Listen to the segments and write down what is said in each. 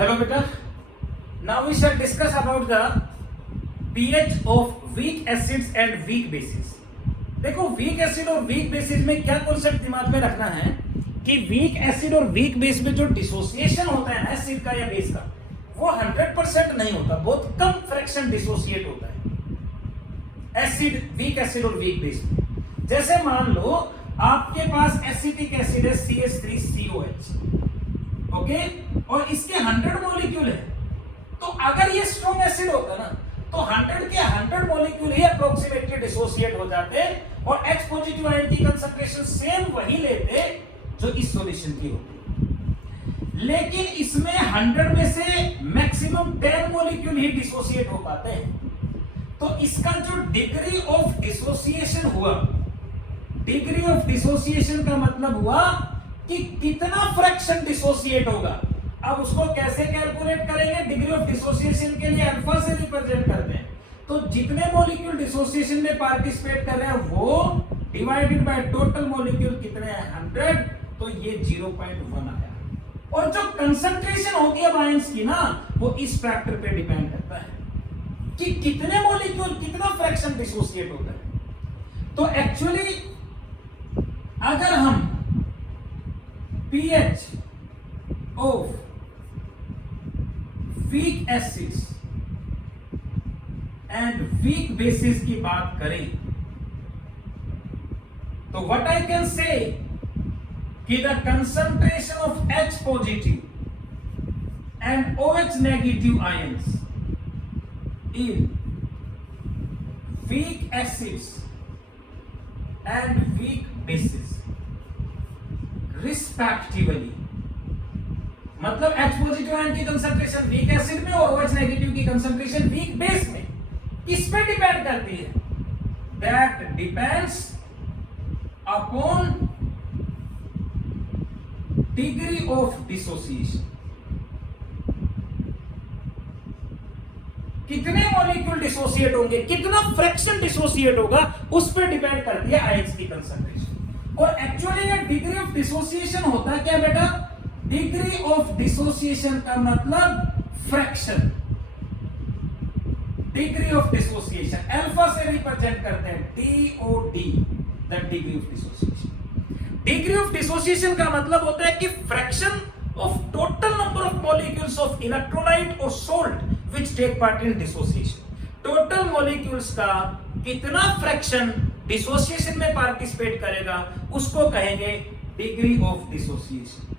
Hello beta. Now we shall discuss about the pH of weak acids and weak bases. देखो week acid और week basis में क्या concept दिमाग में रखना है कि वीक एसिड और वीक बेस में जो डिसोसिएशन होता है ना एसिड का या बेस का वो 100% नहीं होता, बहुत कम फ्रैक्शन डिसोसिएट होता है एसिड, वीक एसिड और वीक बेस में। जैसे मान लो आपके पास एसिटिक एसिड है CH3COH, ओके, और इसके 100 मॉलिक्यूल है, तो अगर ये स्ट्रॉन्ग एसिड होता ना तो 100 के 100 मॉलिक्यूल ही अप्रोक्सीमेटली डिसोसिएट हो जाते और H पॉजिटिव आयन की कंसंट्रेशन सेम वही लेते जो इस सॉल्यूशन की होती। लेकिन इसमें 100 में से मैक्सिमम 10 मॉलिक्यूल ही डिसोसिएट हो पाते हैं। तो इसका जो डिग्री ऑफ डिसोसिएशन हुआ, डिग्री ऑफ डिसोसिएशन का मतलब हुआ कि कितना फ्रैक्शन डिसोसिएट होगा। अब उसको कैसे कैलकुलेट करेंगे? डिग्री ऑफ डिसोसिएशन के लिए अल्फा से रिप्रेजेंट करते हैं। तो जितने मॉलिक्यूल डिसोसिएशन में पार्टिसिपेट कर रहे हैं वो डिवाइडेड बाय टोटल मॉलिक्यूल कितने हैं 100, तो ये 0.1 आया। और जो कंसंट्रेशन होगी अब आयंस की ना वो इस फैक्टर पे डिपेंड करता है कि कितने मॉलिक्यूल कितना फ्रैक्शन डिसोसिएट होता है। तो एक्चुअली अगर हम pH of weak acids and weak bases की बात करें तो what I can say कि the concentration of H positive and OH negative ions in weak acids and weak bases respectively, मतलब H पॉजिटिव आयन की concentration week acid में और OH negative की कंसंट्रेशन वीक बेस में किस पे depend करती है? That depends upon degree of dissociation. कितने मॉलिक्यूल डिसोसिएट होंगे, कितना फ्रैक्शन डिसोसिएट होगा, उस पर डिपेंड करती है आयंस की कंसंट्रेशन। और एक्चुअली ये डिग्री ऑफ डिसोसिएशन होता है क्या बेटा? डिग्री ऑफ डिसोसिएशन का मतलब fraction. Degree of dissociation alpha से रिप्रेजेंट करते हैं DOD, that degree of dissociation. Degree of dissociation का मतलब होता है कि fraction of total number of molecules of electrolyte और salt which take part in dissociation. Total molecules का कितना फ्रैक्शन डिसोसिएशन में पार्टिसिपेट करेगा उसको कहेंगे डिग्री ऑफ डिसोसिएशन,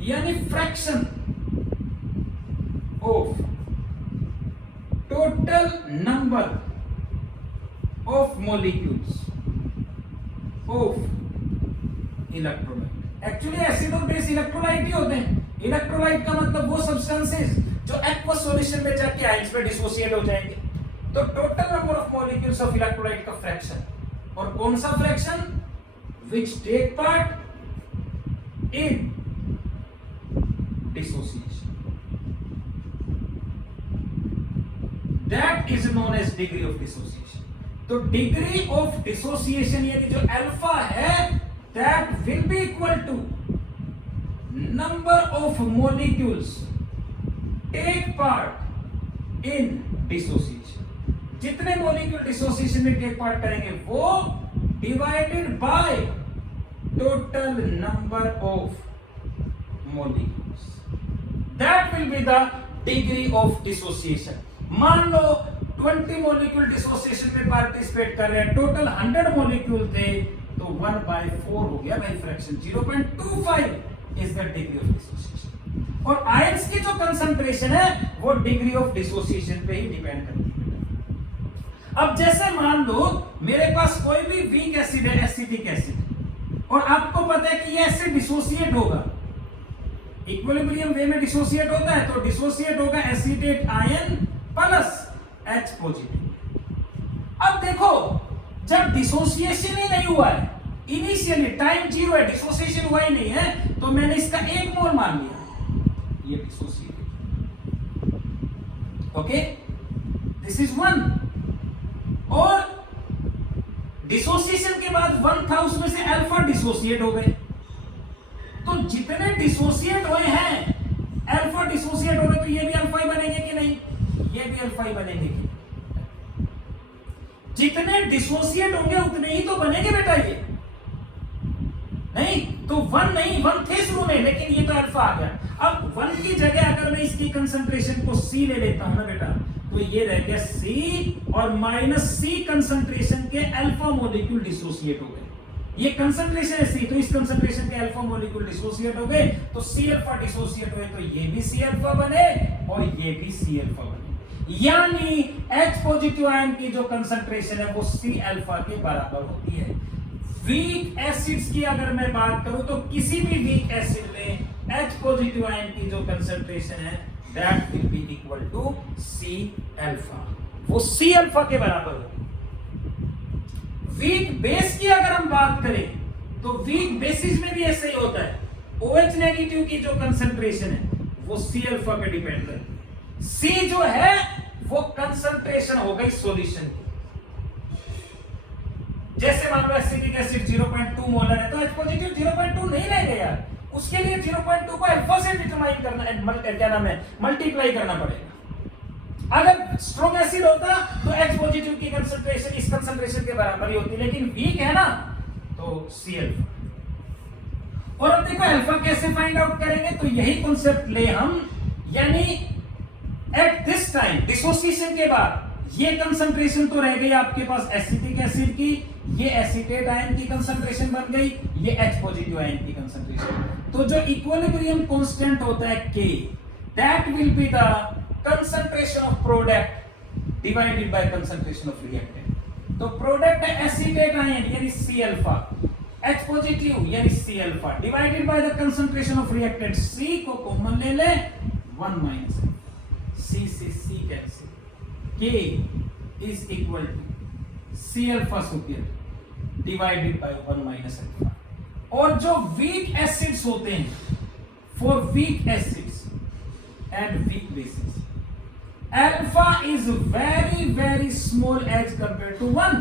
यानी fraction of total number of molecules of electrolyte. Actually acid और base electrolyte ही होते हैं। इलेक्ट्रोलाइट का मतलब वो सब्सटेंसेस जो एक्वस सॉल्यूशन में जाके आयंस में डिसोसिएट हो जाएंगे। तो total number of molecules of electrolyte का फ्रैक्शन, और कौन सा fraction? Which take part in dissociation, that is known as degree of dissociation. तो डिग्री ऑफ डिसोसिएशन यानी जो अल्फा है that will be equal to number of molecules take part in dissociation. जितने molecule dissociation में take part करेंगे वो divided by total number of molecules, that will be the degree of dissociation. मान लो 20 molecule dissociation में participate कर रहे हैं, total 100 molecule थे, तो 1/4 हो गया भाई fraction. 0.25 is the degree of dissociation. और आयंस की जो कंसंट्रेशन है वो डिग्री ऑफ डिसोसिएशन पे ही डिपेंड करती है। अब जैसे मान लो मेरे पास कोई भी वीक एसिड है, एसिटिक एसिड, और आपको पता है कि ये एसिड डिसोसिएट होगा, इक्विलिब्रियम वे में डिसोसिएट होता है, तो डिसोसिएट होगा acetate ion plus H positive. अब देखो जब डिसोसिएशन ही नहीं हुआ है, इनिशियली टाइम 0 है, डिसोसिएशन हुआ ही नहीं है, तो मैंने इसका 1 मोल मान लिया, ये डिसोसिएट, ओके, दिस इज 1। और डिसोसिएशन के बाद 1 था, उसमें से अल्फा डिसोसिएट हो गए। तो जितने डिसोसिएट हुए हैं अल्फा डिसोसिएट होने अल्फा ही बनेंगे। जितने डिसोसिएट होंगे उतने ही तो बनेंगे बेटा ये, नहीं तो 1 नहीं, 1 थे शुरू में लेकिन ये तो अल्फा आ गया। अब 1 की जगह अगर मैं इसकी कंसंट्रेशन को C ले लेता हूं ना बेटा, तो ये रह गया C और -C कंसंट्रेशन के अल्फा मॉलिक्यूल डिसोसिएट हो गए। ये कंसंट्रेशन है C, तो इस कंसंट्रेशन के अल्फा मॉलिक्यूल डिसोसिएट हो गए, तो C अल्फा डिसोसिएट हुए, तो ये भी C अल्फा बने और ये भी C अल्फा बने। यानी H पॉजिटिव आयन की जो कंसंट्रेशन है वो C अल्फा के बराबर होती है। वीक एसिड्स की अगर मैं बात करूं तो किसी भी वीक एसिड में H पॉजिटिव आयन की जो कंसंट्रेशन है that will be equal to C alpha, वो C अल्फा के बराबर होगी। वीक बेस की अगर हम बात करें तो वीक बेसिस में भी ऐसे ही होता है। OH नेगेटिव की जो कंसंट्रेशन है वो C अल्फा पे डिपेंड करती है। C जो है वो कंसंट्रेशन हो गई सॉल्यूशन की। जैसे मान लो एसिटिक एसिड 0.2 मोलर है तो H पॉजिटिव 0.2 नहीं रहेगा यार, उसके लिए 0.2 को अल्फा से डिटरमाइन करना, क्या नाम है, मल्टीप्लाई करना पड़ेगा। अगर स्ट्रॉन्ग एसिड होता तो H पॉजिटिव की कंसंट्रेशन इस कंसंट्रेशन के बराबर ही होती, लेकिन वीक है ना तो C अल्फा। और अब देखो अल्फा कैसे फाइंड आउट करेंगे, तो यही कॉन्सेप्ट ले हम, यानी एट दिस टाइम डिसोसिएशन के बाद ये कंसंट्रेशन तो रह गई आपके पास एसिटिक एसिड की, ये एसीटेट आयन की कंसंट्रेशन बन गई, ये H पॉजिटिव आयन की कंसंट्रेशन। तो जो इक्विलिब्रियम कांस्टेंट होता है K, that will be the concentration of product divided by concentration of reactant. तो प्रोडक्ट है एसीटेट आयन यानी C अल्फा, H पॉजिटिव यानी C alpha divided by the concentration of reactant. C को common ले ले, 1 minus C से C cancel, K is equal to C alpha superior divided by 1 minus alpha. और जो weak acids होते हैं, for weak acids and weak bases, alpha is very very small as compare to 1,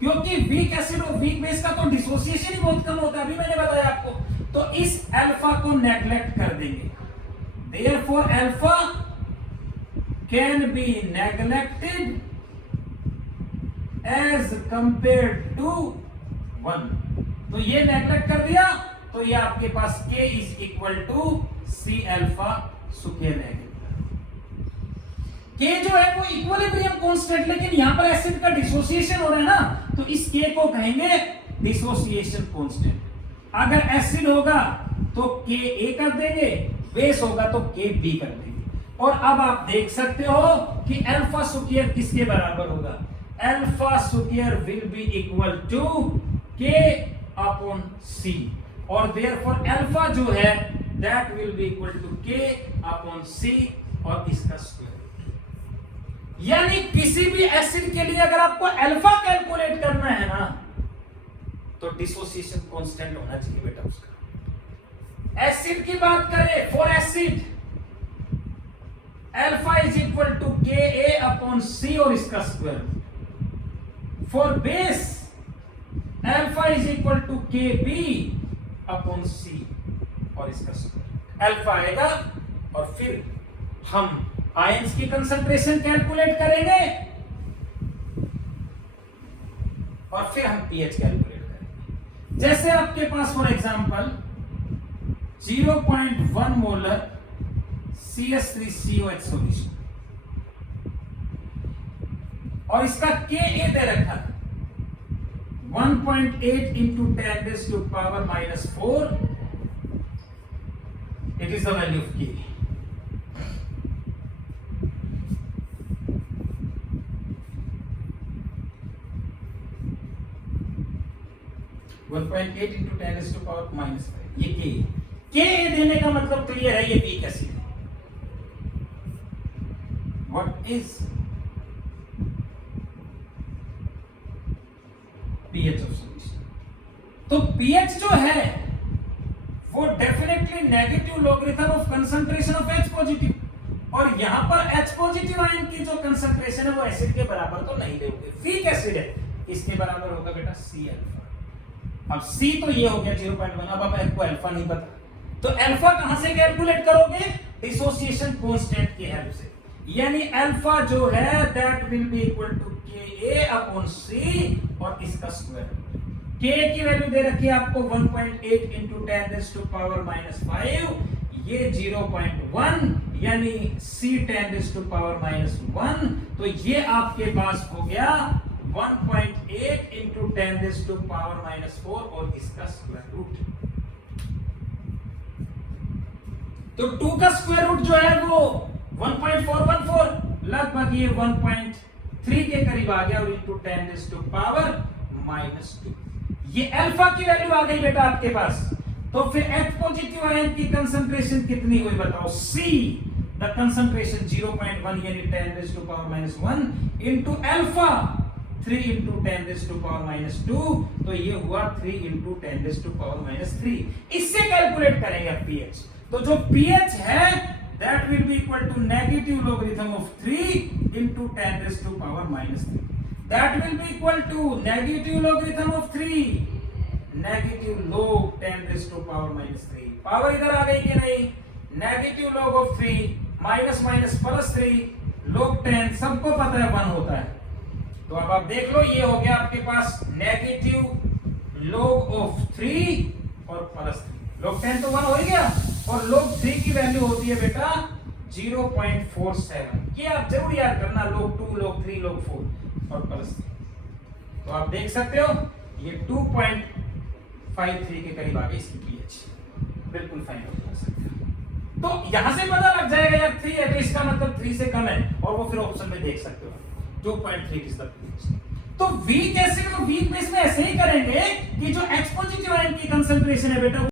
क्योंकि weak acid और weak base का तो dissociation ही बहुत कम होता है, अभी मैंने बताया आपको। तो इस अल्फा को नेग्लेक्ट कर देंगे, therefore alpha can be neglected as compared to 1। तो ये नेग्लेक्ट कर दिया तो ये आपके पास K is equal to C alpha superior रहेगा। K जो है वो इक्विलिब्रियम कांस्टेंट, लेकिन यहां पर एसिड का डिसोसिएशन हो रहा है ना, तो इस K को कहेंगे डिसोसिएशन कांस्टेंट। अगर एसिड होगा तो K A कर देंगे, बेस होगा तो K B कर देंगे। और अब आप देख सकते हो कि अल्फा सुपीरियर किसके बराबर होगा, alpha superior will be equal to K upon C, और देयरफॉर अल्फा जो है that will be equal to K upon C और इसका स्क्वायर। यानी किसी भी एसिड के लिए अगर आपको अल्फा कैलकुलेट करना है ना, तो डिसोसिएशन कांस्टेंट होना चाहिए बेटा उसका। एसिड की बात करें, for acid alpha is equal to Ka upon C और इसका square. For base alpha is equal to Kb upon C और इसका स्क्वायर। अल्फा आएगा और फिर हम आयंस की कंसंट्रेशन कैलकुलेट करेंगे और फिर हम pH कैलकुलेट करेंगे। जैसे आपके पास for example 0.1 molar CH3COH solution और इसका Ka दे रखा 1.8 into 10 raised to power minus 4, it is the value of K। 1.8 into 10 raised to power minus 5, ये K देने का मतलब क्लियर है, ये वीक एसिड है। What is pH of solution? तो pH जो है वो definitely negative logarithm of concentration of H positive, और यहां पर H पॉजिटिव आयन की जो कंसंट्रेशन है वो एसिड के बराबर तो नहीं देंगे, वीक एसिड है, इसके बराबर होगा बेटा C अल्फा। अब C तो ये हो गया 0.1, अब आपको अल्फा नहीं पता, तो अल्फा कहां से कैलकुलेट करोगे, डिसोसिएशन कांस्टेंट की हेल्प से। यानी अल्फा जो है that will be equal to K upon C और इसका स्क्वायर रूट। के की वैल्यू दे रखी है आपको 1.8 इंटू 10⁻⁵, ये 0.1 यानी c 10⁻⁻1, तो ये आपके पास हो गया 1.8 इंटू 10⁻⁻4 और इसका स्क्वायर रूट। तो 2 का स्क्वायर रूट जो है वो 1.414, लगभग ये 1.3 के करीब आ गया, और इंटू 10⁻⁻2, ये अल्फा की वैल्यू आ गई बेटा आपके पास। तो फिर H पॉजिटिव आयन की कंसंट्रेशन कितनी हुई बताओ, C द कंसंट्रेशन 0.1 यानी 10⁻⁻1 इंटू अल्फा 3 इंटू 10⁻⁻2, तो ये हुआ 3 इंटू 10⁻⁻3। इससे कैलकुलेट करेंगे pH। तो जो pH है that will be equal to negative logarithm of 3 into 10⁻⁻3, that will be equal to negative logarithm of 3 negative log 10⁻⁻3। Power इधर आ गई कि नहीं, negative log of 3 minus minus plus 3 log 10 सबको पता है 1 होता है। तो अब आप देख लो, ये हो गया आपके पास नेगेटिव log of 3 और प्लस 3, log 10 तो 1 हो ही गया, और log 3 की वैल्यू होती है बेटा 0.47। ये आप जरूर याद करना, log 2 log 3 log 4 और प्लस 3। तो आप देख सकते हो ये 2.53 के करीब आ गई इसकी pH, बिल्कुल फाइन कर सकते हैं। तो यहां से पता लग जाएगा यार 3 है तो इसका मतलब 3 से कम है, और वो फिर ऑप्शन में देख सकते हो 2.3 इज द pH। तो वीक एसिड और वीक बेस में ऐसे ही करेंगे कि जो H पॉजिटिव आयन की कंसंट्रेशन है बेटा